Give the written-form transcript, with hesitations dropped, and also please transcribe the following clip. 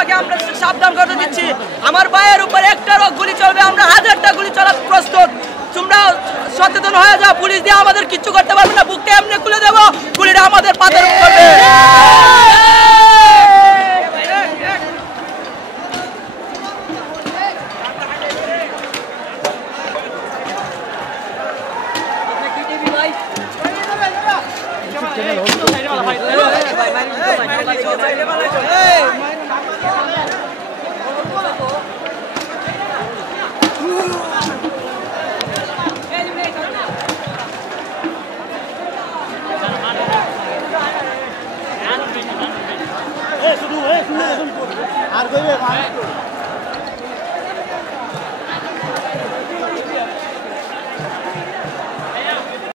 আপনাকে আমরা সাবধান করে দিচ্ছি, আমার ভাইয়ের উপর একটারও গুলি চলবে, আমরা 1000টা গুলি চলা প্রস্তুত। তোমরা সচেতন হয়ে যাও, পুলিশ দিয়ে আমাদের কিচ্ছু করতে পারবে না, বুকটা এমনি খুলে দেবো, গুলিটা আমাদের পাথর করবে। আর